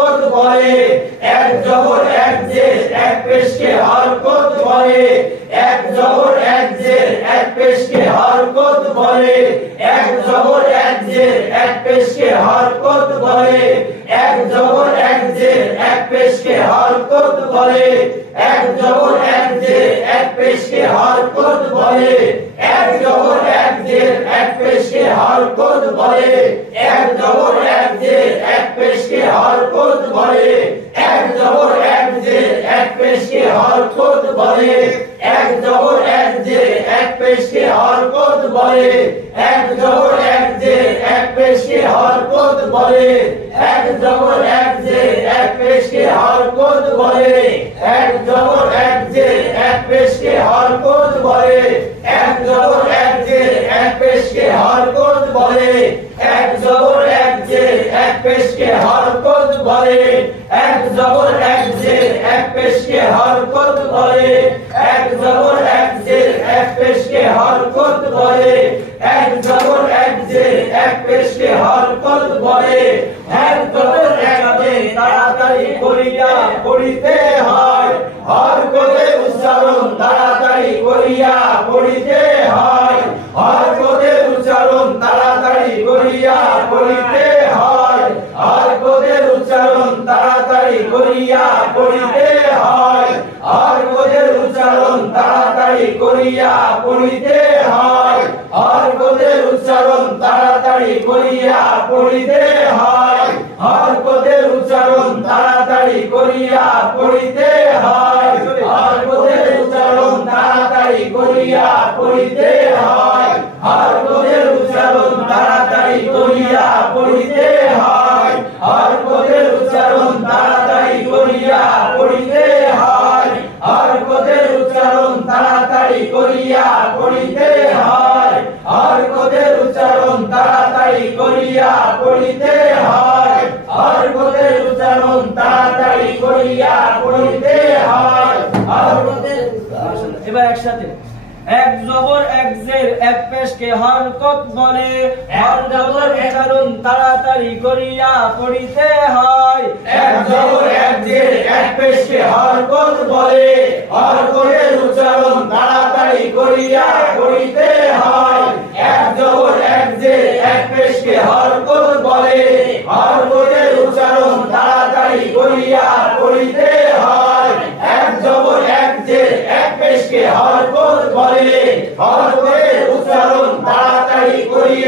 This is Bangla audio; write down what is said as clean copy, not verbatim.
বলে। এক জবর এক জের এক পেশকে হরকত বলে। এক জবর এক জের এক পেশকে হরকত বলে। এক জবর এক জের এক পেশকে হরকত বলে। এক জবর এক জের এক পেশকে হরকত বলে। এক জবর এক জের এক পেশকে হরকত বলে। এক জবর এক জের এক পেশকে হরকত বলে। এক জবর এক জের এক পেশকে হরকত বলে। এক জবর এক জের এক পেশকে হরকত বলে। এক জবর এক জের এক পেশকে হরকত বলে। এক জবর এক জের এক পেশকে হরকত বলে। এক জবর এক জের এক পেশকে হরকত বলে। এক জবর এক জের এক পেশকে হরকত বলে। এক জবর এক জের এক পেশকে হরকত বলে। এক জবর এক জের এক পেশকে হরকত বলে। এক জবর এক জের এক পেশকে হরকত বলে। এক জবর এক জের এক পেশকে হরকত বলে। এক জবর এক জের এক পেশকে হরকত বলে। এক জবর এক জের তাড়াতাড়ি করিয়া পড়িতে হয়। হরকতের উচ্চারণ তাড়াতাড়ি করিয়া পড়িতে হয়। হরকতের উচ্চারণ তাড়াতাড়ি করিয়া পড়িতে হয়। হরকতের উচ্চারণ তাড়াতাড়ি করিয়া পড়িতে হয়। হরকতের উচ্চারণ তাড়াতাড়ি করিয়া পড়িতে হয়। হরকতের উচ্চারণ তাড়াতাড়ি করিয়া পড়িতে হয়। হরকতের উচ্চারণ তাড়াতাড়ি করিয়া পড়িতে হয়। হরকতের উচ্চারণ তাড়াতাড়ি করিয়া পড়িতে হয়। হরকতের উচ্চারণ তাড়াতাড়ি করিয়া পড়িতে হয়। হরকতের উচ্চারণ তাড়াতাড়ি করিয়া পড়িতে হয়। হরকতের উচ্চারণ তাড়াতাড়ি করিয়া পড়িতে হয়। হরকতের উচ্চারণ তাড়াতাড়ি করিয়া পড়িতে হয়। হরকতের উচ্চারণ তাড়াতাড়ি করিয়া পড়িতে হয়। এবার একসাথে এক জবর এক জের এক পেশকে হরকত বলে। হরকতের উচ্চারণ তাড়াতাড়ি করিয়া পড়িতে হয়। এক জবর এক জের এক পেশকে হরকত বলে। হরকতের উচ্চারণ তাড়াতাড়ি করিয়া পড়িতে হয়। এক জবর এক জের এক পেশকে হরকত বলে। হরকতের উচ্চারণ তাড়াতাড়ি করিয়া পড়িতে হয়। এক জবর এক জের এক পেশকে হরকত বলে। হরকতের উচ্চারণ তাড়াতাড়ি করিয়া